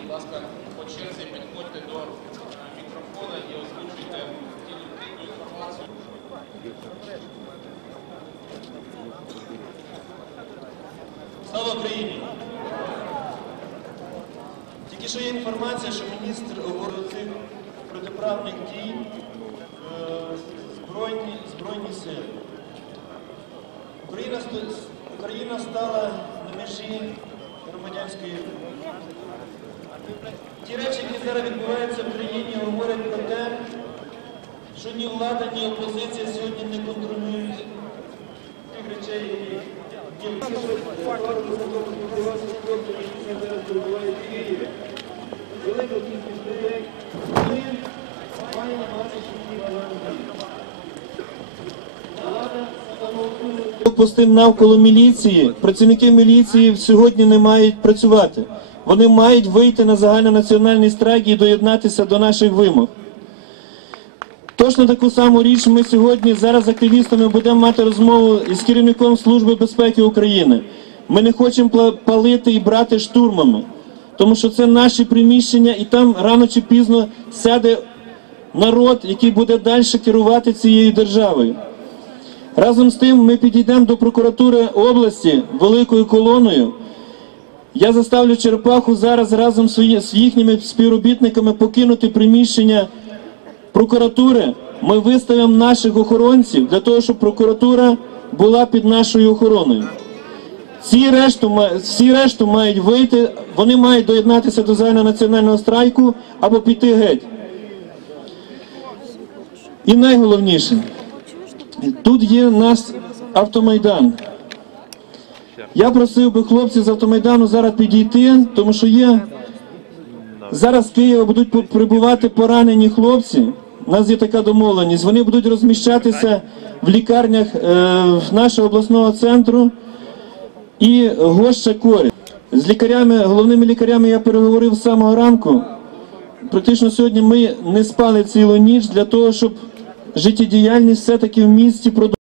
Будь ласка, по черзі підходьте до мікрофона і озвучуйте ту інформацію. Слава Україні! Тільки що є інформація, що міністр цих протиправних дій е, збройні, збройні сили. Україна, Стала на межі громадянської. Ті речі, які зараз відбуваються в країні, говорять про те, що ні влада, ні опозиція сьогодні не контролюють тих речей, які є. Велика кількість людей. Ми маємо мати чіткі плани. Постим навколо міліції, працівники міліції сьогодні не мають працювати. Вони мають вийти на загальнонаціональний страйк і доєднатися до наших вимог. Точно таку саму річ ми сьогодні зараз з активістами будемо мати розмову із керівником Служби безпеки України. Ми не хочемо палити і брати штурмами, тому що це наші приміщення, і там рано чи пізно сяде народ, який буде далі керувати цією державою. Разом з тим ми підійдемо до прокуратури області великою колоною. Я заставлю Черепаху зараз разом з їхніми співробітниками покинути приміщення прокуратури. Ми виставимо наших охоронців для того, щоб прокуратура була під нашою охороною. Всі решту, всі решту мають вийти, вони мають доєднатися до загальнонаціонального страйку або піти геть. І найголовніше, тут є наш автомайдан. Я просив би хлопців з автомайдану зараз підійти, тому що є зараз з Києва будуть прибувати поранені хлопці. У нас є така домовленість. Вони будуть розміщатися в лікарнях е, в нашого обласного центру і Гоща Корі. З лікарями, головними лікарями я переговорив з самого ранку. Практично сьогодні ми не спали цілу ніч для того, щоб життєдіяльність все-таки в місті продовжувалася.